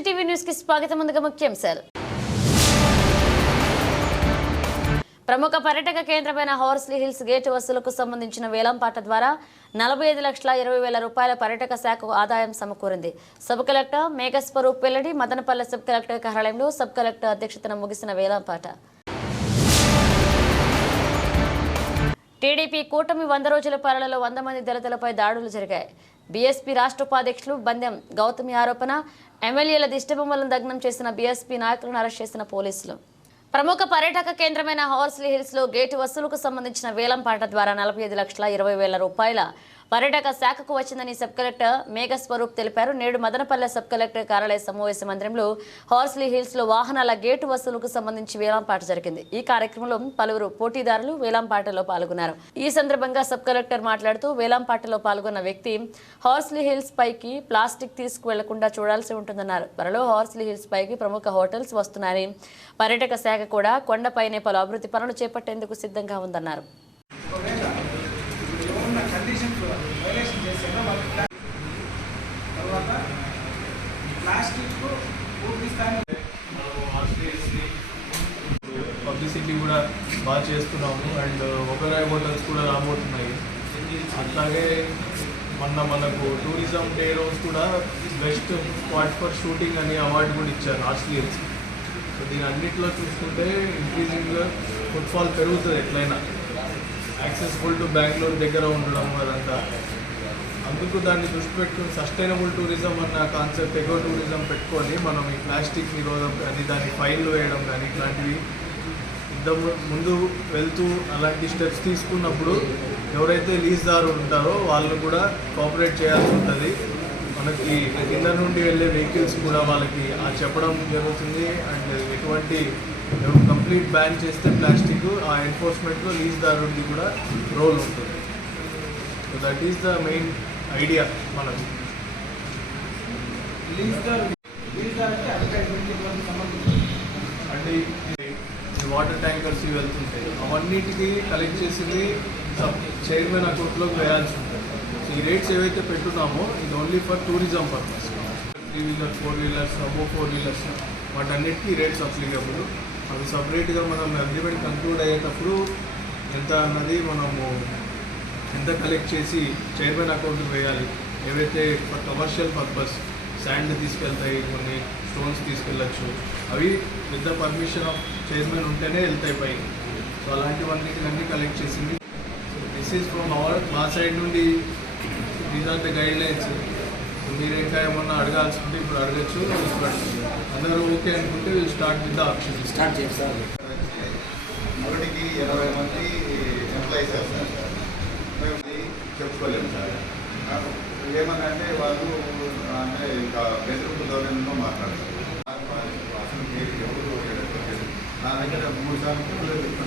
MCTV న్యూస్కి స్వాగతం. ముందుగా ముఖ్యాంశాలు ప్రముఖ పర్యాటక కేంద్రమైన హార్స్లీ హిల్స్ గేట్ వసూలకు సంబంధించిన వేలంపాట ద్వారా నలభై ఐదు లక్షల ఇరవై వేల రూపాయల పర్యాటక శాఖకు ఆదాయం సమకూరింది. సబ్ కలెక్టర్ మేఘస్వరూప్ వెల్లడి మదనపల్లె సబ్ కలెక్టర్ కార్యాలయంలో సబ్ కలెక్టర్ అధ్యక్షతన ముగిసిన వేలంపాట. టీడీపీ కూటమి వంద రోజుల పాలనలో వంద మంది దళితులపై దాడులు జరిగాయి. బీఎస్పీ రాష్ట్ర ఉపాధ్యక్షులు బందెం గౌతమి ఆరోపణ ఎమ్మెల్యేల దిష్టబొమ్మలను దగ్నం చేసిన బీఎస్పీ నాయకులను అరెస్ట్ చేసిన పోలీసులు. ప్రముఖ పర్యాటక కేంద్రమైన హార్స్లీ హిల్స్లో గేటు వసూలుకు సంబంధించిన వేలంపాట ద్వారా నలభై ఐదు లక్షల ఇరవై వేల రూపాయల పర్యాటక శాఖకు వచ్చిందని సబ్ కలెక్టర్ మేఘ స్వరూప్ తెలిపారు. నేడు మదనపల్లె సబ్ కలెక్టర్ కార్యాలయ సమావేశ మందిరంలో హార్స్లీ హిల్స్లో వాహనాల గేటు వసూలుకు సంబంధించి వేలంపాట జరిగింది. ఈ కార్యక్రమంలో పలువురు పోటీదారులు వేలంపాటలో పాల్గొన్నారు. ఈ సందర్భంగా సబ్ కలెక్టర్ మాట్లాడుతూ వేలంపాటలో పాల్గొన్న వ్యక్తి హార్స్లీ హిల్స్ పైకి ప్లాస్టిక్ తీసుకువెళ్ళకుండా చూడాల్సి ఉంటుందన్నారు. త్వరలో హార్స్లీ హిల్స్ పైకి ప్రముఖ హోటల్స్ వస్తున్నాయని పర్యాటక శాఖ కూడా కొండపైనే పలు అభివృద్ధి పనులు చేపట్టేందుకు సిద్ధంగా ఉందన్నారు ఒకవేళ ఏమన్నా కండిషన్స్ వైలేషన్ చేసారో వాళ్ళకి ప్లా- తర్వాత ప్లాస్టిక్ పూర్తి స్థాయిలో మనము ఆస్ట్రేలియస్ని పబ్లిసిటీ కూడా బాగా చేస్తున్నాము. అండ్ ఒకరాయి హోటల్స్ కూడా రాబోతున్నాయి. అట్లాగే మొన్న మనకు టూరిజం డే రోజు కూడా బెస్ట్ స్పాట్ ఫర్ షూటింగ్ అనే అవార్డు కూడా ఇచ్చారు ఆస్ట్రేలియన్స్ సో దీని అన్నింటిలో చూసుకుంటే ఇంక్రీజింగ్గా ఫుట్ఫాల్ పెరుగుతుంది ఎట్లయినా. యాక్సెసిబుల్ టు బెంగళూరు దగ్గర ఉండడం అదంతా. అందుకు దాన్ని దృష్టి పెట్టుకుని సస్టైనబుల్ టూరిజం అన్న కాన్సెప్ట్ ఎగో టూరిజం పెట్టుకొని మనం ఈ ప్లాస్టిక్ నిరోధం కానీ దాన్ని ఫైన్లు వేయడం కానీ ఇట్లాంటివి ఇద్దరు ముందు వెళ్తూ అలాంటి స్టెప్స్ తీసుకున్నప్పుడు ఎవరైతే లీజ్దారు ఉంటారో వాళ్ళు కూడా కోఆపరేట్ చేయాల్సి ఉంటుంది. మనకి కింద నుండి వెళ్ళే వెహికల్స్ కూడా వాళ్ళకి ఆ చెప్పడం జరుగుతుంది. అండ్ ఎటువంటి కంప్లీట్ బ్యాన్ చేస్తే ప్లాస్టిక్ ఆ ఎన్ఫోర్స్మెంట్లో లీజ్దారుడిది కూడా రోల్ ఉంటుంది. So that is the main idea మనది అంటే వాటర్ ట్యాంకర్స్ ఇవి వెళ్తుంటాయి. అవన్నిటికి కలెక్ట్ చేసింది చైర్మన్ అకౌంట్లోకి వేయాల్సి ఉంటుంది. సో ఈ రేట్స్ ఏవైతే పెట్టున్నామో ఇది only for tourism purpose three wheelers four wheelers above four wheelers వాటన్నిటికీ రేట్స్ అప్లికబుల్ అవి సపరేట్గా మనం అగ్రిమెంట్ కంక్లూడ్ అయ్యేటప్పుడు ఎంత అన్నది మనము ఎంత కలెక్ట్ చేసి చైర్మన్ అకౌంట్కి వేయాలి. ఏవైతే ఫర్ కమర్షియల్ పర్పస్ శాండ్ తీసుకెళ్తాయి కొన్ని స్టోన్స్ తీసుకెళ్ళచ్చు. అవి with the permission of chairman ఉంటేనే వెళ్తాయి పైకి సో అలాంటివన్నీ అన్నీ కలెక్ట్ చేసింది. So this is from our మా సైడ్ నుండి these are the guidelines మీరు ఇంకా ఏమన్నా అడగాల్సి ఉంటే ఇప్పుడు అడగచ్చు అందరూ ఓకే అనుకుంటే start with the option start చేస్తారు ఒకటికి ఇరవై మంది ఎంప్లాయీస్ వస్తారు సార్ చెప్పుకోలేము సార్. అంటే వాళ్ళు అంటే ఇంకా బెదిరింపు ధోరణిలో మాట్లాడతారు అసలు మీరు ఎవరు. నా దగ్గర మూడు సార్లు కుక్కలు ఇంక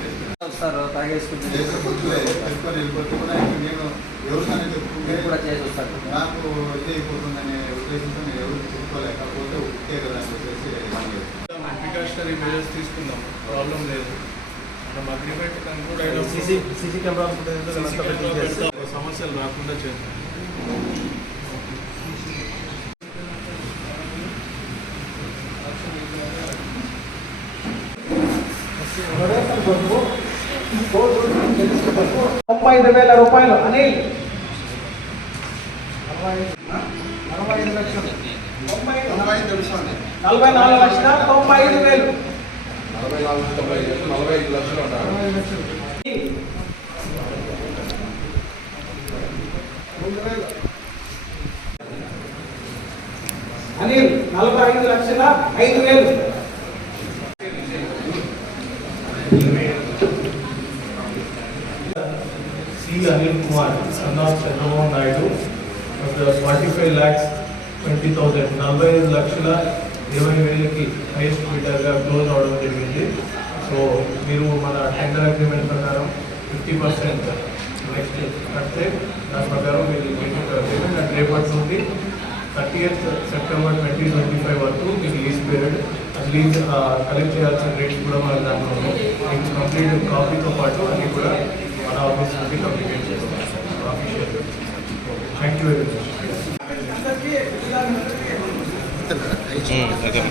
నేను ఎవరికైనా చెప్పుకుంటే కూడా నాకు ఇది అయిపోతుందనే ఉద్దేశంతో నేను ఎవరు చెప్పుకోలేకపోతే ఉట్టే కదా అని చెప్పేసి. ప్రికాషనరీ మెజర్స్ తీసుకుందాం. ప్రాబ్లం లేదు. మనం agreement conclude CC CC camera సమస్యలు రాకుండా చేద్దాం. ముప్పై ఐదు వేల రూపాయలు. అని నలభై ఐదు లక్షలు. తెలుసుకోండి నలభై నాలుగు లక్షల. తొంభై ఐదు వేలు నలభై నాలుగు తొంభై ఐదు నలభై ఐదు లక్షలు ఉంటారు నలభై ఐదు లక్షలు రెండు వేలు. అని నలభై ఐదు లక్షల ఐదు వేలు. C Anil Kumar son of Chandrababu Naidu forty five lakhs twenty thousand నలభై ఐదు లక్షల ఇరవై వేలకి హైయెస్ట్ బిడ్డర్గా క్లోజ్ అవడం జరిగింది. సో మీరు మన టెండర్ అగ్రిమెంట్ ప్రకారం ఫిఫ్టీ పర్సెంట్ నెక్స్ట్ కడితే దాని ప్రకారం మీరు పేమెంట్ అండ్ రేపటి నుండి thirty September twenty twenty five వరకు మీకు లీజ్ పీరియడ్ లీజ్ కలెక్ట్ చేయాల్సిన రేట్స్ కూడా మన దాంట్లో ఉన్నాయి. మీకు కంప్లీట్ కాపీతో పాటు అన్ని కూడా మన ఆఫీస్ నుండి కమ్యూనికేట్ చేస్తాం. Official thank you very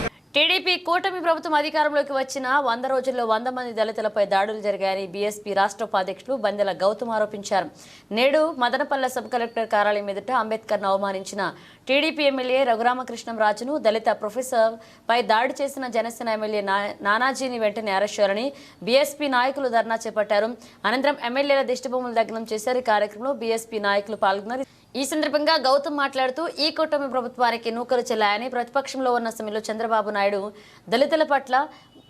much TDP కూటమి ప్రభుత్వం అధికారంలోకి వచ్చిన వంద రోజుల్లో వంద మంది దళితులపై దాడులు జరిగాయని బీఎస్పీ రాష్ట్ర ఉపాధ్యక్షులు బందెల గౌతమ్ ఆరోపించారు. నేడు మదనపల్లె సబ్ కలెక్టర్ కార్యాలయం ఎదుట అంబేద్కర్ను అవమానించిన టీడీపీ ఎమ్మెల్యే రఘురామకృష్ణం రాజును దళిత ప్రొఫెసర్ పై దాడి చేసిన జనసేన ఎమ్మెల్యే నా- నానాజీని వెంటనే అరెస్ట్ చేయాలని బీఎస్పీ నాయకులు ధర్నా చేపట్టారు. అనంతరం ఎమ్మెల్యేల దిష్టిబొమ్మలు దగ్నం చేశారు. ఈ కార్యక్రమంలో బీఎస్పీ నాయకులు పాల్గొన్నారు. ఈ సందర్భంగా గౌతమ్ మాట్లాడుతూ ఈ కూటమి ప్రభుత్వానికి నూకలు చెల్లాయని ప్రతిపక్షంలో ఉన్న సమయంలో చంద్రబాబు నాయుడు దళితుల పట్ల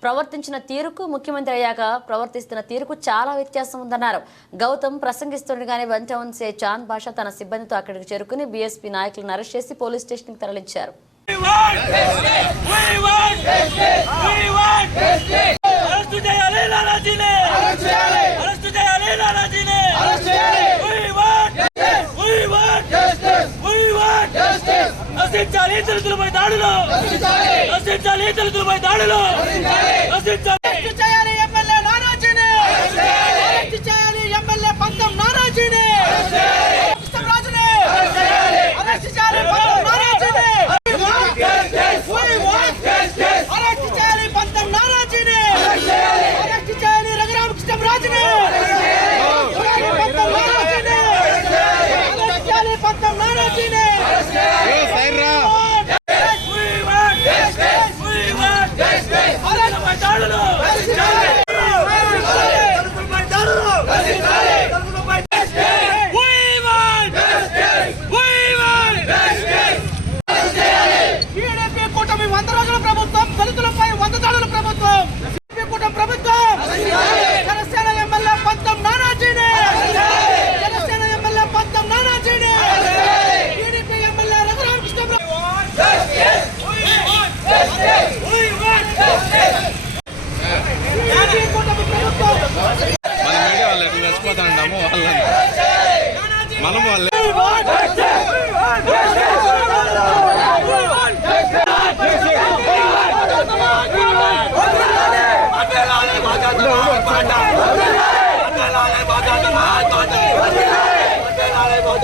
ప్రవర్తించిన తీరుకు ముఖ్యమంత్రి అయ్యాక ప్రవర్తిస్తున్న తీరుకు చాలా వ్యత్యాసం ఉందన్నారు. గౌతమ్ ప్రసంగిస్తుండగానే వన్ టౌన్ సే చాంద్ భాష తన సిబ్బందితో అక్కడికి చేరుకుని బీఎస్పీ నాయకులను అరెస్ట్ చేసి పోలీస్ స్టేషన్కి తరలించారు. అరెస్టు చేయాలి నానాజీని అరెస్టు చేయాలి నానాజీని We want We want We want నశించాలి దళితులపై దాడులు. నశించాలి! దళితులపై దాడులు. నశించాలి! ఎమ్మెల్యే అరెస్ట్ చేయాలి. ఎమ్మెల్యే పంతం నానాజీని కృష్ణరాజుని అరెస్ట్ చేయాలి పంతం నానాజీని We want అరెస్ట్ చేయాలి పంతం నానాజీని అరెస్ట్ చేయాలి రఘురామకృష్ణరాజుని పంతం నానాజీని అరెస్ట్ చేయాలి పంతం నానాజీని We want We want దళితులపై దాడులు దళితులపై దాడులు We want We want TDP కూటమి వంద రోజుల ప్రభుత్వం దళితులపై వంద దాడుల ప్రభుత్వం టీడీపీ కూటమి ప్రభుత్వం జనసేన ఎమ్మెల్యే పంతం నానాజీని జనసేన ఎమ్మెల్యే పంతం నానాజీని టీడీపీ ఎమ్మెల్యే రఘురామకృష్ణ టీడీపీ కూటమి ప్రభుత్వం మన మీడియా వాళ్ళు ఎట్లా చచ్చిపోతాంటాము వాళ్ళని మనం వాళ్ళే ఆంధ్రప్రదేశ్ రాష్ట్రంలో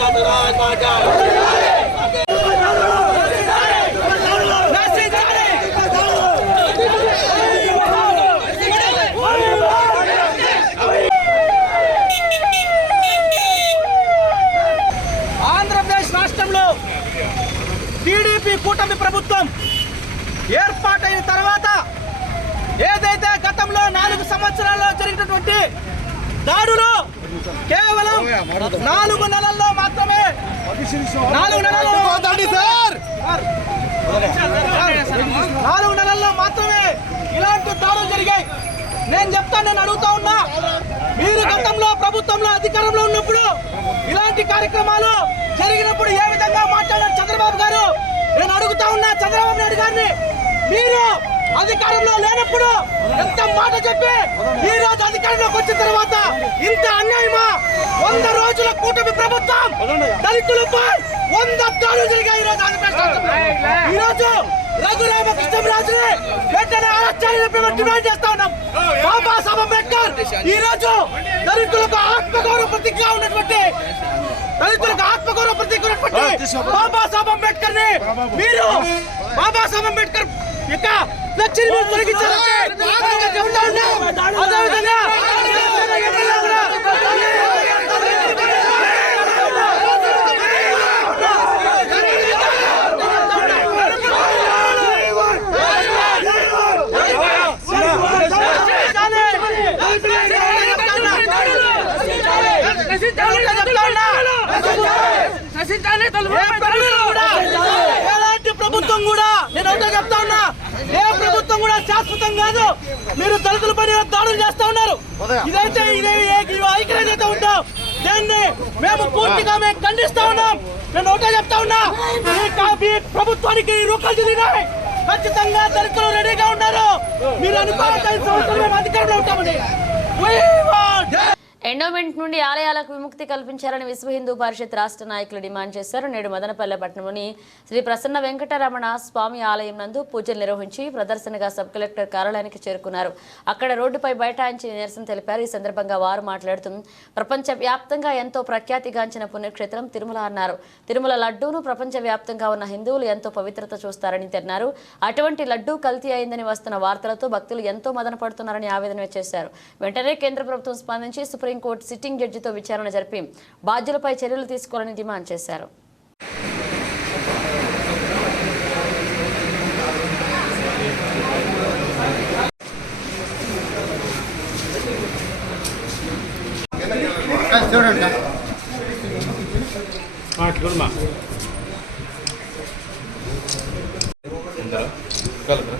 టీడీపీ కూటమి ప్రభుత్వం ఏర్పాటైన తర్వాత ఏదైతే గతంలో నాలుగు సంవత్సరాల్లో జరిగినటువంటి దాడులు కేవలం నాలుగు నెలల్లో మాత్రమే. నాలుగు నెలల్లో సార్. నాలుగు నెలల్లో మాత్రమే ఇలాంటి దాడులు జరిగాయి. నేను చెప్తాను నేను అడుగుతా ఉన్నా. మీరు గతంలో ప్రభుత్వంలో అధికారంలో ఉన్నప్పుడు ఇలాంటి కార్యక్రమాలు జరిగినప్పుడు ఏ విధంగా మాట్లాడారు చంద్రబాబు గారు? నేను అడుగుతా ఉన్నా చంద్రబాబు నాయుడు గారిని. మీరు అధికారంలో లేనప్పుడు ఎంత మాట చెప్పి ఈ రోజు అధికారంలోకి వచ్చిన తర్వాత ఇంత అన్యాయమా? వంద రోజుల కూటమి ప్రభుత్వం దళితులపై వంద దాడులు జరిగాయి ఈ రోజు ఆంధ్రప్రదేశ్. ఈ రోజు రఘురామకృష్ణరాజుని వెంటనే అరెస్ట్ చేయాలని డిమాండ్ చేస్తా ఉన్నాం. బాబాసాహెబ్ అంబేద్కర్ ఈ రోజు దళితులకు ఆత్మగౌరవ ప్రతిజ్ఞ ఉన్నటువంటి దళితులకు ఆత్మగౌరవ ప్రతిజ్ఞ ఉన్నటువంటి బాబాసాహెబ్ అంబేద్కర్. ని మీరు బాబాసాహెబ్ అంబేద్కర్ యొక్క లక్ష్యం తొలగించాలంటే ఉన్నా. అదేవిధంగా కూడా ఎలాంటి ప్రభుత్వం కూడా నేను ఒకటే చెప్తా ఏ ప్రభుత్వం కూడా శాశ్వతం కాదు. మీరు దళితుల పని దాడులు చేస్తా ఉన్నారు. ఇదైతే ఇదే ఐక్యత అయితే ఉంటాం దాన్ని మేము పూర్తిగా మేము ఖండిస్తా ఉన్నాం. నేను ఒకటే చెప్తా ఉన్నా ఈ ప్రభుత్వానికి రూపాయలు తిరిగినాయి ఖచ్చితంగా దళితులు రెడీగా ఉన్నారు. మీరు అనుకోవాలి ఐదు సంవత్సరాలు మేము అధికారంలో ఉంటామని ఎండోమెంట్ నుండి ఆలయాలకు విముక్తి కల్పించాలని విశ్వ హిందూ పరిషత్ రాష్ట్ర నాయకులు డిమాండ్ చేశారు. నేడు మదనపల్లె పట్టణంలోని శ్రీ ప్రసన్న వెంకటరమణ స్వామి ఆలయం నందు పూజలు నిర్వహించి ప్రదర్శనగా సబ్ కలెక్టర్ కార్యాలయానికి చేరుకున్నారు. అక్కడ రోడ్డుపై బైఠాయించి నిరసన తెలిపారు. ఈ సందర్భంగా వారు మాట్లాడుతూ ప్రపంచ వ్యాప్తంగా ఎంతో ప్రఖ్యాతిగాంచిన పుణ్యక్షేత్రం తిరుమల అన్నారు. తిరుమల లడ్డూను ప్రపంచవ్యాప్తంగా ఉన్న హిందువులు ఎంతో పవిత్రత చూస్తారని తెన్నారు అటువంటి లడ్డూ కల్తీ అయిందని వస్తున్న వార్తలతో భక్తులు ఎంతో మదన పడుతున్నారని ఆవేదన చేశారు. వెంటనే కేంద్ర ప్రభుత్వం స్పందించి సుప్రీంకోర్టు సిట్టింగ్ జడ్జితో విచారణ జరిపి బాధ్యులపై చర్యలు తీసుకోవాలని డిమాండ్ చేశారు. చూడండి जय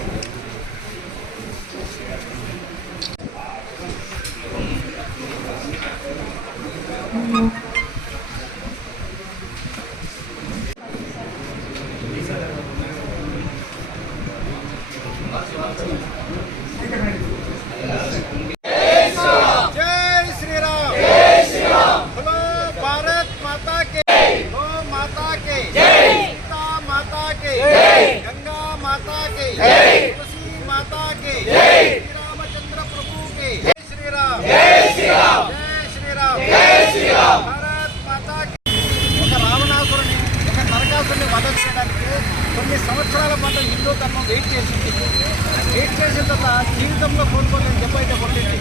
తర్వాత జీవితంలో కోలుకోలేని దెబ్బ అయితే కొట్టింది.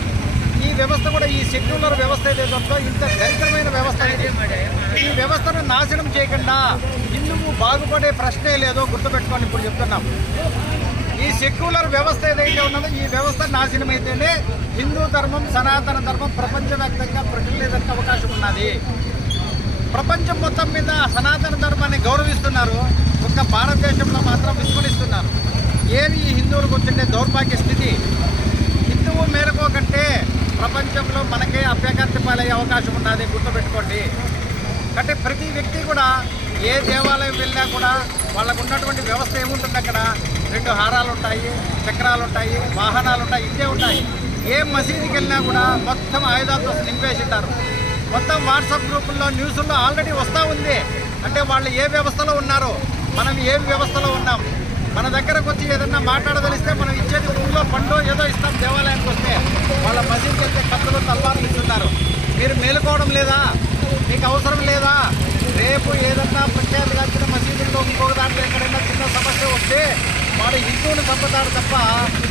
ఈ వ్యవస్థ కూడా ఈ సెక్యులర్ వ్యవస్థ ఏదైతే ఇంత దరిద్రమైన వ్యవస్థ ఈ వ్యవస్థను నాశనం చేయకుండా హిందువు బాగుపడే ప్రశ్నే లేదో గుర్తుపెట్టుకోండి ఇప్పుడు చెప్తున్నాం. ఈ సెక్యులర్ వ్యవస్థ ఏదైతే ఉన్నదో ఈ వ్యవస్థ నాశనం అయితేనే హిందూ ధర్మం సనాతన ధర్మం ప్రపంచవ్యాప్తంగా ప్రజలేదంటే అవకాశం ఉన్నది. ప్రపంచం మొత్తం మీద సనాతన ధర్మాన్ని గౌరవిస్తున్నారు. ఒక్క భారతదేశంలో మాత్రం విస్మరిస్తున్నారు. ఏమి ఈ హిందువులకు వచ్చిండే దౌర్భాగ్య స్థితి? హిందువు మేలుకోకంటే ప్రపంచంలో మనకే అభ్యకర్తి పాలయ్యే అవకాశం ఉన్నది గుర్తుపెట్టుకోండి. అంటే ప్రతి వ్యక్తి కూడా ఏ దేవాలయం వెళ్ళినా కూడా వాళ్ళకు ఉన్నటువంటి వ్యవస్థ ఏముంటుంది అక్కడ? రెండు హారాలు ఉంటాయి చక్రాలు ఉంటాయి వాహనాలు ఉంటాయి. ఇదే ఉంటాయి ఏ మసీదుకి వెళ్ళినా కూడా మొత్తం ఆయుధాలతో నింపేసింటారు. మొత్తం వాట్సాప్ గ్రూపుల్లో న్యూస్లో ఆల్రెడీ వస్తూ ఉంది. అంటే వాళ్ళు ఏ వ్యవస్థలో ఉన్నారు? మనం ఏ వ్యవస్థలో ఉన్నాం? మన దగ్గరకు వచ్చి ఏదన్నా మాట్లాడదలిస్తే మనం ఇచ్చేది ఊళ్ళో పండు ఏదో ఇస్తాం దేవాలయానికి వస్తే వాళ్ళ మసీద్కి వెళ్తే కత్తులు తల్వార్లు ఇస్తున్నారు. మీరు మేలుకోవడం లేదా? మీకు అవసరం లేదా? రేపు ఏదన్నా ప్రఖ్యాతి వచ్చిన మసీదుల్లో ఇంకొక దాంట్లో ఎక్కడైనా చిన్న సమస్య వస్తే వాడు హిందువుని చంపుతారు తప్ప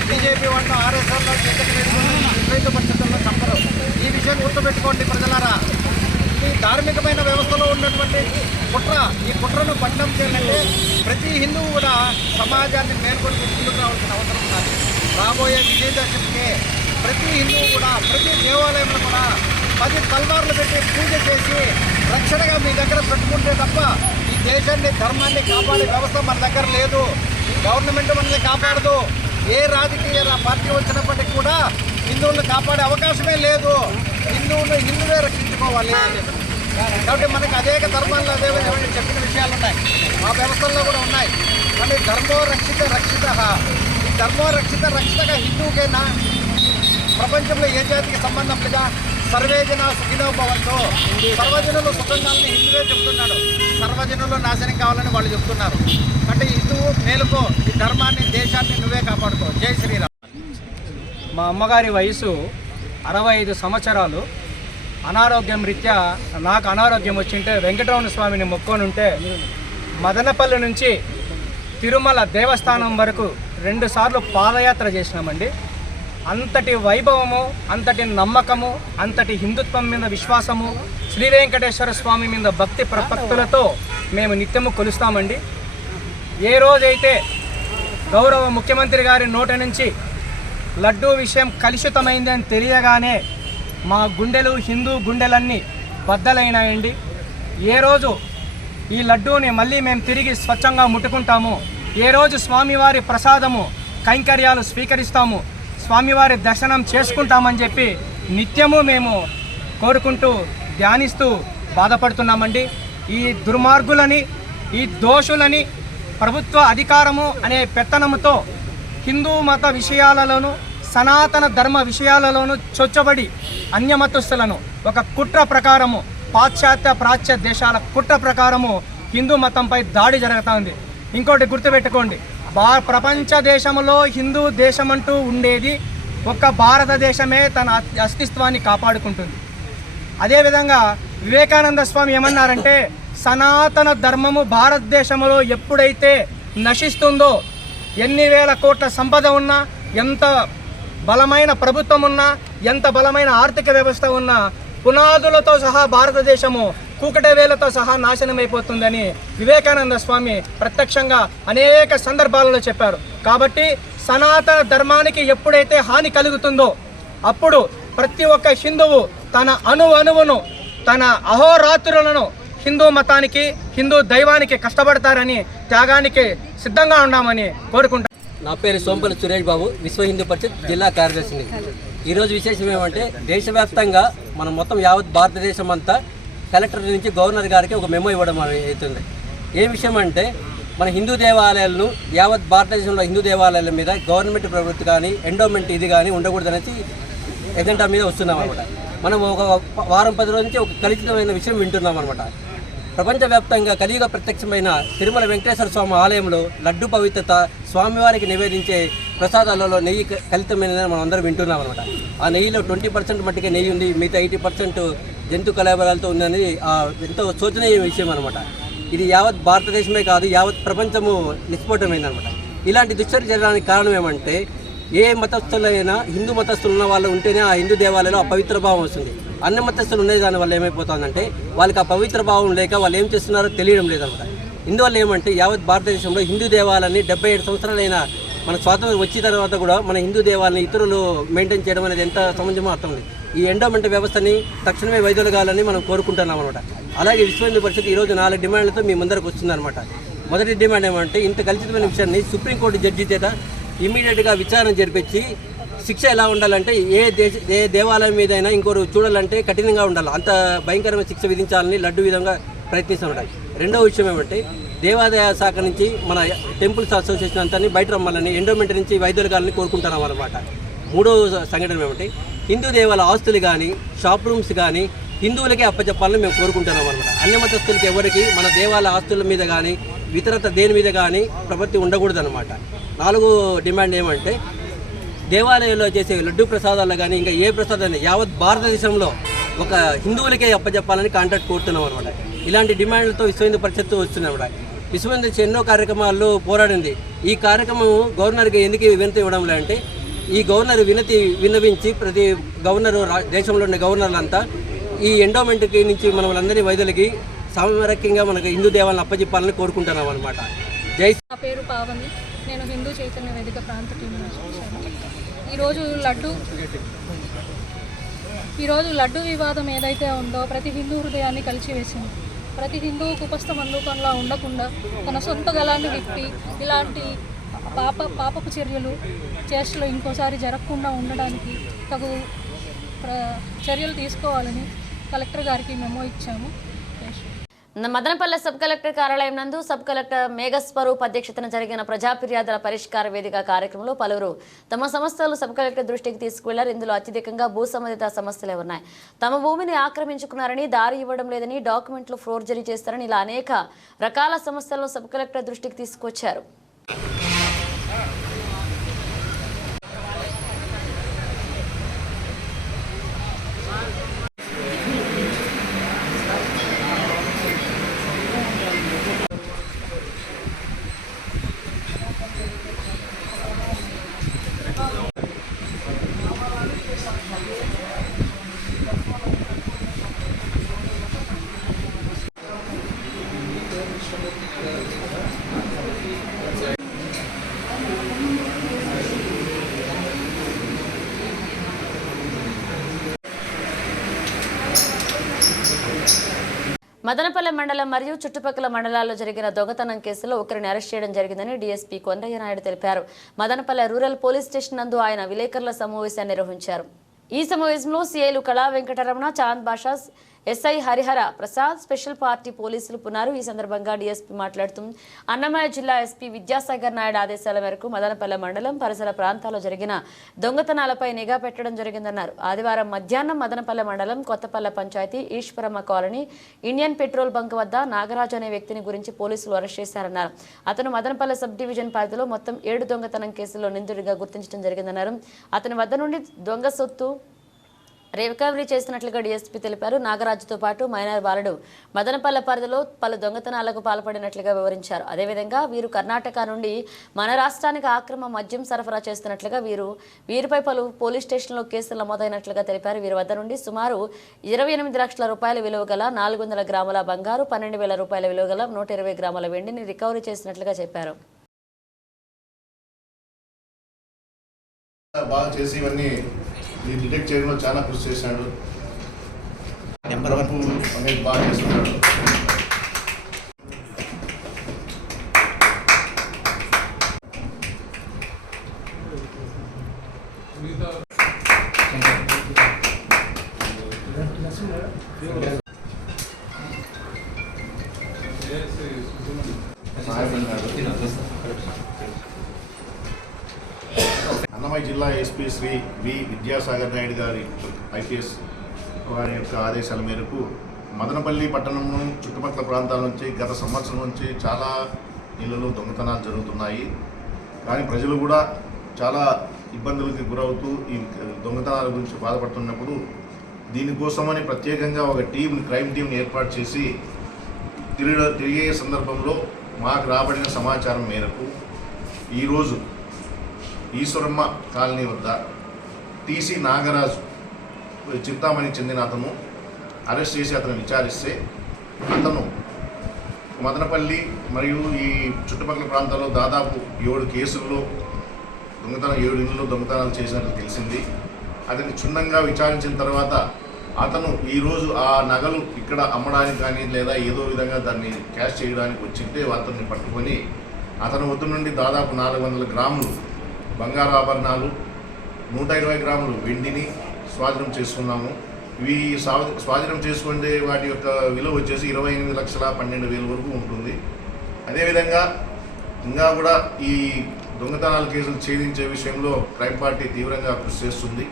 బీజేపీ వాళ్ళు ఆర్ఎస్ఎల్లో విపరీత పరిస్థితుల్లో చంపరు. ఈ విషయం గుర్తుపెట్టుకోండి ప్రజలారా. ఈ ధార్మికమైన వ్యవస్థలో ఉన్నటువంటి కుట్ర ఈ కుట్రను పట్టణం చేయాలంటే ప్రతి హిందువు కూడా సమాజాన్ని మేల్కొని ముందుకు రావాల్సిన అవసరం ఉన్నది. రాబోయే విజయదశమికి ప్రతి హిందువు కూడా ప్రతి దేవాలయంలో కూడా పది తల్వార్లు పెట్టి పూజ చేసి రక్షణగా మీ దగ్గర పెట్టుకుంటే తప్ప ఈ దేశాన్ని ధర్మాన్ని కాపాడే వ్యవస్థ మన దగ్గర లేదు. గవర్నమెంట్ మనల్ని కాపాడదు. ఏ రాజకీయ పార్టీ వచ్చినప్పటికీ కూడా హిందువులను కాపాడే అవకాశమే లేదు. హిందువులు హిందువే రక్షించుకోవాలి కాబట్టి మనకి అనేక ధర్మాల్లో అదే విధమైన చెప్పిన విషయాలు ఉన్నాయి మా వ్యవస్థల్లో కూడా ఉన్నాయి. కానీ ధర్మో రక్షిత రక్షిత. ఈ ధర్మో రక్షిత రక్షితగా హిందువుకైనా ప్రపంచంలో ఏ జాతికి సంబంధం లేదా సర్వేజన సుఖినోభవంతో సర్వజనులు సుఖంగాలని హిందువే చెబుతున్నాడు. సర్వజనులు నాశనం కావాలని వాళ్ళు చెప్తున్నారు అంటే హిందువు మేలుకో ఈ ధర్మాన్ని దేశాన్ని నువ్వే కాపాడుకో. జై శ్రీరామ్. మా అమ్మగారి వయసు అరవై ఐదు సంవత్సరాలు. అనారోగ్యం రీత్యా నాకు అనారోగ్యం వచ్చింటే వెంకటరమణ స్వామిని మొక్కొనుంటే మదనపల్లి నుంచి తిరుమల దేవస్థానం వరకు రెండుసార్లు పాదయాత్ర చేసినామండి. అంతటి వైభవము అంతటి నమ్మకము అంతటి హిందుత్వం మీద విశ్వాసము శ్రీ వెంకటేశ్వర స్వామి మీద భక్తి ప్రపత్తులతో మేము నిత్యము కొలుస్తామండి. ఏ రోజైతే గౌరవ ముఖ్యమంత్రి గారి నోటి నుంచి లడ్డూ విషయం కలుషితమైంది అని తెలియగానే మా గుండెలు హిందూ గుండెలన్నీ బద్దలైనాయండి. ఏ రోజు ఈ లడ్డూని మళ్ళీ మేము తిరిగి స్వచ్ఛంగా ముట్టుకుంటాము ఏ రోజు స్వామివారి ప్రసాదము కైంకర్యాలు స్వీకరిస్తాము స్వామివారి దర్శనం చేసుకుంటామని చెప్పి నిత్యము మేము కోరుకుంటూ ధ్యానిస్తూ బాధపడుతున్నామండి. ఈ దుర్మార్గులని ఈ దోషులని ప్రభుత్వ అధికారము అనే పెత్తనముతో హిందూ మత విషయాలలోనూ సనాతన ధర్మ విషయాలలోనూ చొచ్చబడి అన్యమతస్థులను ఒక కుట్ర ప్రకారము పాశ్చాత్య ప్రాచ్య దేశాల కుట్ర ప్రకారము హిందూ మతంపై దాడి జరుగుతోంది. ఇంకోటి గుర్తుపెట్టుకోండి భా ప్రపంచ దేశంలో హిందూ దేశం అంటూ ఉండేది ఒక్క భారతదేశమే తన అస్తిత్వాన్ని కాపాడుకుంటుంది. అదేవిధంగా వివేకానంద స్వామి ఏమన్నారంటే సనాతన ధర్మము భారతదేశంలో ఎప్పుడైతే నశిస్తుందో ఎన్ని వేల కోట్ల సంపద ఉన్నా ఎంత బలమైన ప్రభుత్వం ఉన్నా ఎంత బలమైన ఆర్థిక వ్యవస్థ ఉన్నా పునాదులతో సహా భారతదేశము కూకట వేలతో సహా నాశనమైపోతుందని వివేకానంద స్వామి ప్రత్యక్షంగా అనేక సందర్భాలలో చెప్పారు. కాబట్టి సనాతన ధర్మానికి ఎప్పుడైతే హాని కలుగుతుందో అప్పుడు ప్రతి ఒక్క హిందువు తన అణు అణువును తన అహోరాత్రులను హిందూ మతానికి హిందూ దైవానికి కష్టపడతారని త్యాగానికి సిద్ధంగా ఉన్నామని కోరుకుంటాను నా పేరు సోంపల్లి సురేష్ బాబు విశ్వ హిందూ పరిషత్ జిల్లా కార్యదర్శిని. ఈరోజు విశేషం ఏమంటే దేశవ్యాప్తంగా మనం మొత్తం యావత్ భారతదేశం అంతా కలెక్టర్ నుంచి గవర్నర్ గారికి ఒక మెమో ఇవ్వడం అవుతుంది. ఏ విషయం అంటే మన హిందూ దేవాలయాలను యావత్ భారతదేశంలో హిందూ దేవాలయాల మీద గవర్నమెంట్ ప్రభుత్వం కానీ ఎండోమెంట్ ఇది కానీ ఉండకూడదనేసి ఎజెండా మీద వస్తున్నాం అనమాట మనం ఒక వారం పది రోజుల నుంచి ఒక కలుషితమైన విషయం వింటున్నాం అనమాట ప్రపంచవ్యాప్తంగా కలియుగ ప్రత్యక్షమైన తిరుమల వెంకటేశ్వర స్వామి ఆలయంలో లడ్డు పవిత్రత స్వామివారికి నివేదించే ప్రసాదాలలో నెయ్యి క- కలితమైనదని మనం అందరం వింటున్నాం అనమాట ఆ నెయ్యిలో ట్వంటీ పర్సెంట్ మట్టికే నెయ్యి ఉంది మిగతా ఎయిటీ పర్సెంట్ జంతు కలబరాలతో ఉందనేది ఆ ఎంతో శోచనీయ విషయం అనమాట ఇది యావత్ భారతదేశమే కాదు యావత్ ప్రపంచము నిష్పోటమైందనమాట ఇలాంటి దుశ్చర్య జరగడానికి కారణం ఏమంటే ఏ మతస్థులైనా హిందూ మతస్థులు ఉన్న వాళ్ళు ఉంటేనే ఆ హిందూ దేవాలయంలో ఆ పవిత్ర భావం వస్తుంది. అన్ని మతస్థులు ఉండే దాని వల్ల ఏమైపోతుందంటే వాళ్ళకి ఆ పవిత్ర భావం లేక వాళ్ళు ఏం చేస్తున్నారో తెలియడం లేదనమాట. ఇందువల్ల ఏమంటే యావత్ భారతదేశంలో హిందూ దేవాలయాన్ని డెబ్బై ఏడు సంవత్సరాలైన మన స్వాతంత్రం వచ్చిన తర్వాత కూడా మన హిందూ దేవాలయాన్ని ఇతరులు మెయింటైన్ చేయడం అనేది ఎంత సమంజమో అర్థం ఉంది. ఈ ఎండోమెంట్ వ్యవస్థని తక్షణమే వైదొలగాలని మనం కోరుకుంటున్నాం అనమాట అలాగే విశ్వ హిందూ పరిషత్ ఈరోజు నాలుగు డిమాండ్లతో మీ ముందరకు వస్తుందన్నమాట. మొదటి డిమాండ్ ఏమంటే ఇంత కలుషితమైన విషయాన్ని సుప్రీంకోర్టు జడ్జి చేత ఇమీడియట్గా విచారణ జరిపించి శిక్ష ఎలా ఉండాలంటే ఏ దేశ ఏ దేవాలయం మీదైనా ఇంకోరు చూడాలంటే కఠినంగా ఉండాలి. అంత భయంకరమైన శిక్ష విధించాలని లడ్డు విధంగా ప్రయత్నిస్తుంటాయి రెండవ విషయం ఏమంటే దేవాదాయ శాఖ నుంచి మన టెంపుల్స్ అసోసియేషన్ అంతా బయట రమ్మాలని ఎండోమెంట్ నుంచి వైద్యులగాలని కోరుకుంటున్నాం అనమాట మూడవ సంఘటన ఏమంటే హిందూ దేవాలయ ఆస్తులు కానీ షాప్ రూమ్స్ కానీ హిందువులకే అప్పచెప్పాలని మేము కోరుకుంటున్నాం అనమాట అన్ని మతస్థులకి ఎవరికి మన దేవాలయ ఆస్తుల మీద కానీ ఇతరత దేని మీద కానీ ప్రపత్తి ఉండకూడదు అనమాట నాలుగో డిమాండ్ ఏమంటే దేవాలయంలో చేసే లడ్డు ప్రసాదాలు కానీ ఇంకా ఏ ప్రసాదాన్ని యావత్ భారతదేశంలో ఒక హిందువులకే అప్పచెప్పాలని కాంట్రాక్ట్ కోరుతున్నాం అనమాట ఇలాంటి డిమాండ్లతో విశ్వ హిందూ పరిషత్ వస్తుంది అనమాట విశ్వ హిందూ ఎన్నో కార్యక్రమాల్లో పోరాడింది. ఈ కార్యక్రమం గవర్నర్కి ఎందుకు వినతి ఇవ్వడం లేదంటే ఈ గవర్నర్ వినతి విన్నవించి ప్రతి గవర్నరు రా- దేశంలో ఉన్న గవర్నర్లంతా ఈ ఎండోమెంట్కి నుంచి మనం అందరినీ వైద్యులకి సామరక్యంగా మనకు హిందూ దేవాలను అప్పచెప్పాలని కోరుకుంటున్నాం అనమాట జై నా పేరు పావని. నేను హిందూ చైతన్య వేదిక ప్రాంత టీంలో చూశాను ఈరోజు లడ్డు ఈరోజు లడ్డు వివాదం ఏదైతే ఉందో ప్రతి హిందూ హృదయాన్ని కలిచివేసింది ప్రతి హిందూ కుపస్థ మందుకంలా ఉండకుండా తన సొంత గలాన్ని విప్పి ఇలాంటి పాప పాపపు చర్యలు చేష్టలు ఇంకోసారి జరగకుండా ఉండడానికి తగు చర్యలు తీసుకోవాలని కలెక్టర్ గారికి మెమో ఇచ్చాము. మదనపల్లె సబ్ కలెక్టర్ కార్యాలయం నందు సబ్ కలెక్టర్ మేఘస్వరూప్ అధ్యక్షతన జరిగిన ప్రజా ఫిర్యాదుల పరిష్కార వేదిక కార్యక్రమంలో పలువురు తమ సమస్యలు సబ్ కలెక్టర్ దృష్టికి తీసుకువెళ్ళారు. ఇందులో అత్యధికంగా భూ సంబంధిత సమస్యలే ఉన్నాయి. తమ భూమిని ఆక్రమించుకున్నారని దారి ఇవ్వడం లేదని డాక్యుమెంట్లు ఫోర్జరీ చేస్తారని ఇలా అనేక రకాల సమస్యలను సబ్ కలెక్టర్ దృష్టికి తీసుకొచ్చారు. మదనపల్లె మండలం మరియు చుట్టుపక్కల మండలాల్లో జరిగిన దొంగతనం కేసులో ఒకరిని అరెస్ట్ చేయడం జరిగిందని డీఎస్పీ కొండయ్య నాయుడు తెలిపారు. మదనపల్లె రూరల్ పోలీస్ స్టేషన్ నందు ఆయన విలేకరుల సమావేశాన్ని నిర్వహించారు. ఈ సమావేశంలో సీఐలు Kala Venkataramana Chand Basha SI Harihara Prasad special party పోలీసులు పునారు. ఈ సందర్భంగా డీఎస్పీ మాట్లాడుతూ అన్నమయ్య జిల్లా ఎస్పీ విద్యాసాగర్ నాయుడు ఆదేశాల మేరకు మదనపల్లె మండలం పరిసర ప్రాంతాల్లో జరిగిన దొంగతనాలపై నిఘా పెట్టడం జరిగిందన్నారు. ఆదివారం మధ్యాహ్నం మదనపల్లె మండలం Kothapalle panchayat Eswaramma colony Indian petrol bunk వద్ద నాగరాజు అనే వ్యక్తిని గురించి పోలీసులు అరెస్ట్ చేశారన్నారు. అతను మదనపల్లె సబ్ డివిజన్ పరిధిలో మొత్తం ఏడు దొంగతనం కేసుల్లో నిందితుడిగా గుర్తించడం జరిగిందన్నారు. అతని వద్ద నుండి దొంగ సొత్తు రికవరీ చేసినట్లుగా డీఎస్పీ తెలిపారు. నాగరాజుతో పాటు మైనర్ బాలుడు మదనపల్లె పరిధిలో పలు దొంగతనాలకు పాల్పడినట్లుగా వివరించారు. అదేవిధంగా వీరు కర్ణాటక నుండి మన రాష్ట్రానికి ఆక్రమ మద్యం సరఫరా చేస్తున్నట్లుగా వీరు వీరిపై పలు పోలీస్ స్టేషన్లో కేసులు నమోదైనట్లుగా తెలిపారు. వీరి వద్ద నుండి సుమారు ఇరవై ఎనిమిది లక్షల రూపాయల విలువ గల నాలుగు వందల గ్రాముల బంగారు పన్నెండు వేల రూపాయల విలువ గల నూట ఇరవై గ్రాముల వెండిని రికవరీ చేసినట్లుగా చెప్పారు. బాగా చేసి ఇవన్నీ ఈ డిటెక్ట్ చేయడంలో చాలా కృషి చేశాడు. నెంబర్ వన్ అనేది బాగా చేస్తున్నాడు. విద్యాసాగర్ నాయుడు గారి ఐపీఎస్ వారి యొక్క ఆదేశాల మేరకు మదనపల్లి పట్టణం చుట్టుపక్కల ప్రాంతాల నుంచి గత సంవత్సరం నుంచి చాలా నీళ్ళలో దొంగతనాలు జరుగుతున్నాయి. కానీ ప్రజలు కూడా చాలా ఇబ్బందులకి గురవుతూ ఈ దొంగతనాల గురించి బాధపడుతున్నప్పుడు దీనికోసమని ప్రత్యేకంగా ఒక టీం క్రైమ్ టీంని ఏర్పాటు చేసి తిరిగి తిరిగే సందర్భంలో మాకు రాబడిన సమాచారం మేరకు ఈరోజు ఈశ్వరమ్మ కాలనీ వద్ద టీసీ నాగరాజు చింతామణి చెందిన అతను అరెస్ట్ చేసి అతను విచారిస్తే అతను మదనపల్లి మరియు ఈ చుట్టుపక్కల ప్రాంతాల్లో దాదాపు ఏడు కేసుల్లో దొంగతనం ఏడు ఇళ్ళలో దొంగతనాలు చేసినట్లు తెలిసింది. అతన్ని క్షుణ్ణంగా విచారించిన తర్వాత అతను ఈరోజు ఆ నగలు ఇక్కడ అమ్మడానికి కానీ లేదా ఏదో విధంగా దాన్ని క్యాష్ చేయడానికి వచ్చింటే అతన్ని పట్టుకొని అతని వద్ద నుండి దాదాపు నాలుగు వందల గ్రాములు బంగారు ఆభరణాలు నూట ఇరవై గ్రాములు వెండిని స్వాధీనం చేసుకున్నాము. ఇవి స్వా- స్వాధీనం చేసుకుంటే వాటి యొక్క విలువ వచ్చేసి ఇరవై ఎనిమిది లక్షల పన్నెండు వేల వరకు ఉంటుంది. అదేవిధంగా ఇంకా కూడా ఈ దొంగతనాల కేసులు ఛేదించే విషయంలో క్రైమ్ పార్టీ తీవ్రంగా కృషి చేస్తుంది.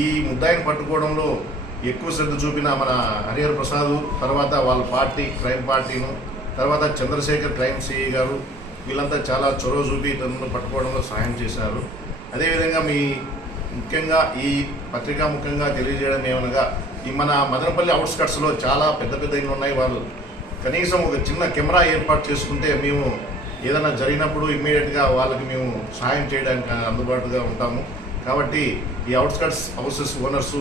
ఈ ముద్దాయిని పట్టుకోవడంలో ఎక్కువ శ్రద్ధ చూపిన మన హరిహర ప్రసాద్ తర్వాత వాళ్ళ పార్టీ క్రైమ్ పార్టీను తర్వాత చంద్రశేఖర్ క్రైమ్ సిఐ గారు వీళ్ళంతా చాలా చొరవ చూపి తనను పట్టుకోవడంలో సహాయం చేశారు. అదేవిధంగా మీ ముఖ్యంగా ఈ పత్రికా ముఖ్యంగా తెలియజేయడం ఏమనగా ఈ మన మదనపల్లి అవుట్స్కట్స్లో చాలా పెద్ద పెద్ద ఇళ్ళు ఉన్నాయి వాళ్ళు. కనీసం ఒక చిన్న కెమెరా ఏర్పాటు చేసుకుంటే మేము ఏదైనా జరిగినప్పుడు ఇమ్మీడియట్గా వాళ్ళకి మేము సహాయం చేయడానికి అందుబాటుగా ఉంటాము. కాబట్టి ఈ అవుట్స్కట్స్ హౌసెస్ ఓనర్స్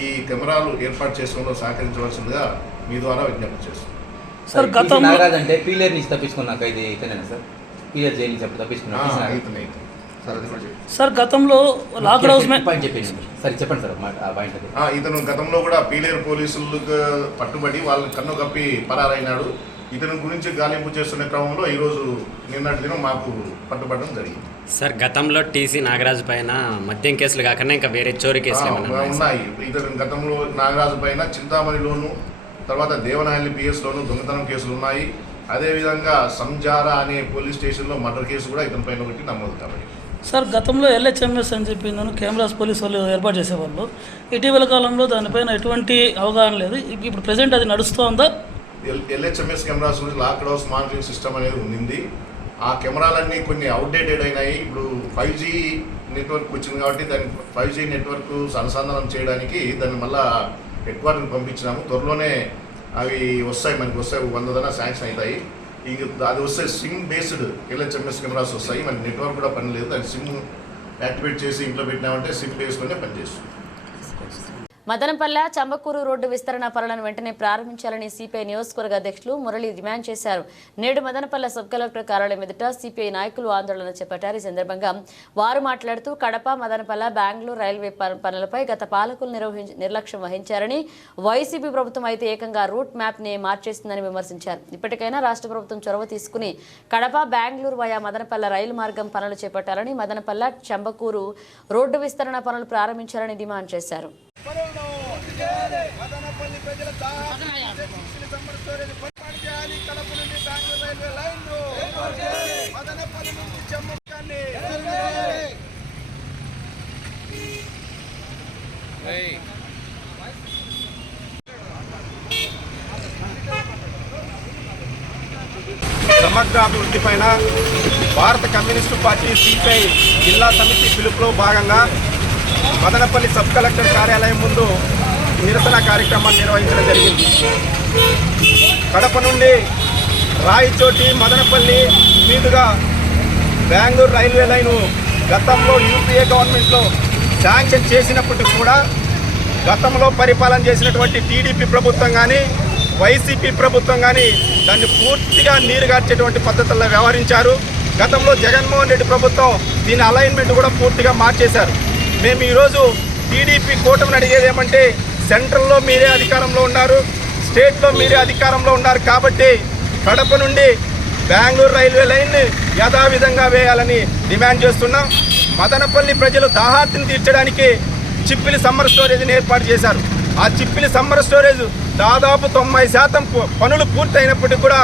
ఈ కెమెరాలు ఏర్పాటు చేసుకోవడంలో సహకరించవలసిందిగా మీ ద్వారా విజ్ఞప్తి చేస్తున్నాం. సార్ గతంలో అంటే పీలేర్ నుంచి తప్పించుకున్నాక ఇది ఇతనేనా సార్? పీలేర్ జైలు నుంచి తప్పించుకున్నాను సార్ గతంలో లాక్ హౌస్ చెప్పండి సరే. చెప్పండి సార్ మాట ఆ పాయింట్ అది. ఆ, ఇతను గతంలో కూడా పీలేరు పోలీసులకు పట్టుబడి వాళ్ళ కన్ను కప్పి పరారైనాడు. ఇతని గురించి గాలింపు చేస్తున్న క్రమంలో ఈరోజు నిన్నటి దినం మాకు పట్టుబడడం జరిగింది. సార్ గతంలో టీసీ నాగరాజు పైన మద్యం కేసులు కాకుండా ఇంకా వేరే చోరీ కేసులు ఉన్నాయా ఇతను గతంలో నాగరాజు పైన చింతామణిలోను తర్వాత దేవనాయల్లి పిఎస్లోను దొంగతనం కేసులు ఉన్నాయి. అదేవిధంగా సంజారా అనే పోలీస్ స్టేషన్లో మర్డర్ కేసు కూడా ఇతని పైన ఒకటి నమోదు కాబట్టి. సార్ గతంలో ఎల్హెచ్ఎంఎస్ అని చెప్పి కెమెరాస్ పోలీస్ వాళ్ళు ఏర్పాటు చేసేవాళ్ళు. ఇటీవల కాలంలో దానిపైన ఎటువంటి అవగాహన లేదు. ఇప్పుడు ప్రజెంట్ అది నడుస్తోందా? ఎల్ ఎల్హెచ్ఎంఎస్ కెమెరాస్ గురించి లాక్ హౌస్ మానిటరింగ్ సిస్టమ్ అనేది ఉంది ఆ కెమెరాలన్నీ కొన్ని అవుట్డేటెడ్ అయినాయి. ఇప్పుడు ఫైవ్ జీ నెట్వర్క్ వచ్చింది కాబట్టి దాన్ని ఫైవ్ జీ నెట్వర్క్ అనుసంధానం చేయడానికి దాన్ని మళ్ళా హెడ్ క్వార్టర్కి పంపించినాము. త్వరలోనే అవి వస్తాయి మనకి వస్తాయి. వంద దాకా శాంక్షన్ అవుతాయి. ఇంక అది వస్తే సిమ్ బేస్డ్ ఎల్హెచ్ఎంఎస్ కెమెరాస్ వస్తాయి. మనకి నెట్వర్క్ కూడా పని లేదు. దాన్ని సిమ్ యాక్టివేట్ చేసి ఇంట్లో పెట్టినామంటే సిమ్ బేస్లోనే పనిచేస్తుంది మదనపల్లె చంబకూరు రోడ్డు విస్తరణ పనులను వెంటనే ప్రారంభించాలని సిపిఐ నియోజకవర్గ అధ్యక్షులు మురళి డిమాండ్ చేశారు. నేడు మదనపల్లె సబ్ కలెక్టర్ కార్యాలయం ఎదుట సిపిఐ నాయకులు ఆందోళన చేపట్టారు. ఈ సందర్భంగా వారు మాట్లాడుతూ కడప మదనపల్లె బెంగళూరు రైల్వే పనులపై గత పాలకులు నిర్లక్ష్యం వహించారని వైసీపీ ప్రభుత్వం అయితే ఏకంగా రూట్ మ్యాప్ని మార్చేస్తుందని విమర్శించారు. ఇప్పటికైనా రాష్ట్ర ప్రభుత్వం చొరవ తీసుకుని కడప బెంగళూరు వయా మదనపల్లె రైలు మార్గం పనులు చేపట్టాలని మదనపల్లె చంబకూరు రోడ్డు విస్తరణ పనులు ప్రారంభించాలని డిమాండ్ చేశారు. మదనపల్లి ప్రజల ప్రజల దాహార్తిని తీర్చే చిప్పిలి సమ్మర్ స్టోరేజ్ ఏర్పాటు చేయాలి కడప నుండి బెంగళూరు రైల్వే లైన్లు. మదనపల్లి నుంచి చెమ్మకాన్ని సమగ్ర అభివృద్ధి పైన భారత కమ్యూనిస్టు పార్టీ సిపిఐ జిల్లా సమితి పిలుపులో భాగంగా మదనపల్లి సబ్ కలెక్టర్ కార్యాలయం ముందు నిరసన కార్యక్రమాన్ని నిర్వహించడం జరిగింది. కడప నుండి రాయచోటి మదనపల్లి మీదుగా బెంగళూరు రైల్వే లైను గతంలో యూపీఏ గవర్నమెంట్లో శాంక్షన్ చేసినప్పటికీ కూడా గతంలో పరిపాలన చేసినటువంటి టీడీపీ ప్రభుత్వం కానీ వైసీపీ ప్రభుత్వం కానీ దాన్ని పూర్తిగా నీరుగార్చేటువంటి పద్ధతుల్లో వ్యవహరించారు. గతంలో జగన్మోహన్ రెడ్డి ప్రభుత్వం దీని అలైన్మెంట్ కూడా పూర్తిగా మార్చేశారు. మేము ఈరోజు టీడీపీ కూటమిని అడిగేది ఏమంటే సెంట్రల్లో మీరే అధికారంలో ఉన్నారు స్టేట్లో మీరే అధికారంలో ఉన్నారు కాబట్టి కడప నుండి బెంగళూరు రైల్వే లైన్ యథావిధంగా వేయాలని డిమాండ్ చేస్తున్నాం. మదనపల్లి ప్రజలు దాహార్తిని తీర్చడానికి చిప్పిలి సమ్మర్ స్టోరేజ్ని ఏర్పాటు చేశారు. ఆ చిప్పిలి సమ్మర్ స్టోరేజ్ దాదాపు తొంభై శాతం పనులు పూర్తయినప్పటికీ కూడా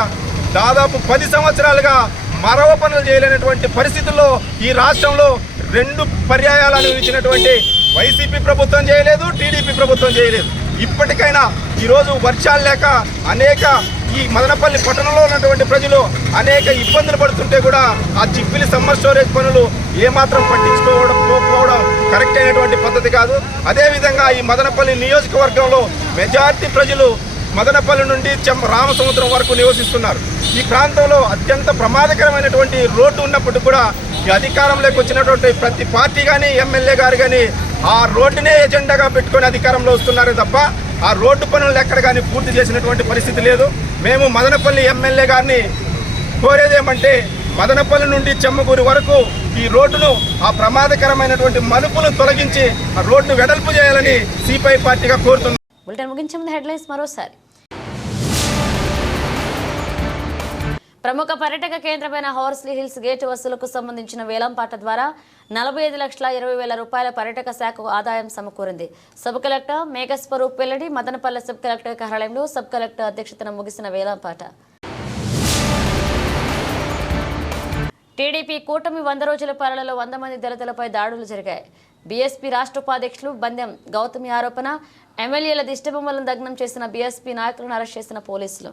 దాదాపు పది సంవత్సరాలుగా మరవ పనులు చేయలేనటువంటి పరిస్థితుల్లో ఈ రాష్ట్రంలో రెండు పర్యాయాలు అనుభవించినటువంటి వైసీపీ ప్రభుత్వం చేయలేదు టీడీపీ ప్రభుత్వం చేయలేదు. ఇప్పటికైనా ఈరోజు వర్షాలు లేక అనేక ఈ మదనపల్లి పట్టణంలో ఉన్నటువంటి ప్రజలు అనేక ఇబ్బందులు పడుతుంటే కూడా ఆ చిప్పిలి సమ్మర్ స్టోరేజ్ పనులు ఏమాత్రం పట్టించుకోవడం పోకపోవడం కరెక్ట్ అయినటువంటి పద్ధతి కాదు. అదేవిధంగా ఈ మదనపల్లి నియోజకవర్గంలో మెజార్టీ ప్రజలు మదనపల్లి నుండి చెం రామసముద్రం వరకు నివసిస్తున్నారు. ఈ ప్రాంతంలో అత్యంత ప్రమాదకరమైనటువంటి రోడ్డు ఉన్నప్పుడు కూడా ఈ అధికారంలోకి వచ్చినటువంటి ప్రతి పార్టీ కానీ ఎమ్మెల్యే గారు కానీ ఆ రోడ్డునే ఎజెండాగా పెట్టుకొని అధికారంలో వస్తున్నారే తప్ప ఆ రోడ్డు పనులు ఎక్కడ కానీ పూర్తి చేసినటువంటి పరిస్థితి లేదు. మేము మదనపల్లి ఎమ్మెల్యే గారిని కోరేదేమంటే మదనపల్లి నుండి చెమ్మగూరి వరకు ఈ రోడ్డును ఆ ప్రమాదకరమైనటువంటి మలుపును తొలగించి ఆ రోడ్డు వెడల్పు చేయాలని సిపిఐ పార్టీగా కోరుతున్నాం. బులెటిన్ ముగించే ముందు హెడ్లైన్స్ మరోసారి. ప్రముఖ పర్యాటక కేంద్రమైన హార్స్లీ హిల్స్ గేట్ వసూలకు సంబంధించిన వేలంపాట ద్వారా నలభై ఐదు లక్షల ఇరవై వేల రూపాయల పర్యాటక శాఖకు ఆదాయం సమకూరింది. సబ్ కలెక్టర్ మేఘస్వరూప్ వెల్లడి మదనపల్లె సబ్ కలెక్టర్ కార్యాలయంలో సబ్ కలెక్టర్ అధ్యక్షతన ముగిసిన వేలంపాట. టీడీపీ కూటమి వంద రోజుల పాలనలో వంద మంది దళితులపై దాడులు జరిగాయి. బీఎస్పీ రాష్ట్ర ఉపాధ్యక్షులు బందెం గౌతమి ఆరోపణ ఎమ్మెల్యేల దిష్టబొమ్మలను దగ్నం చేసిన బీఎస్పీ నాయకులను అరెస్ట్ చేసిన పోలీసులు.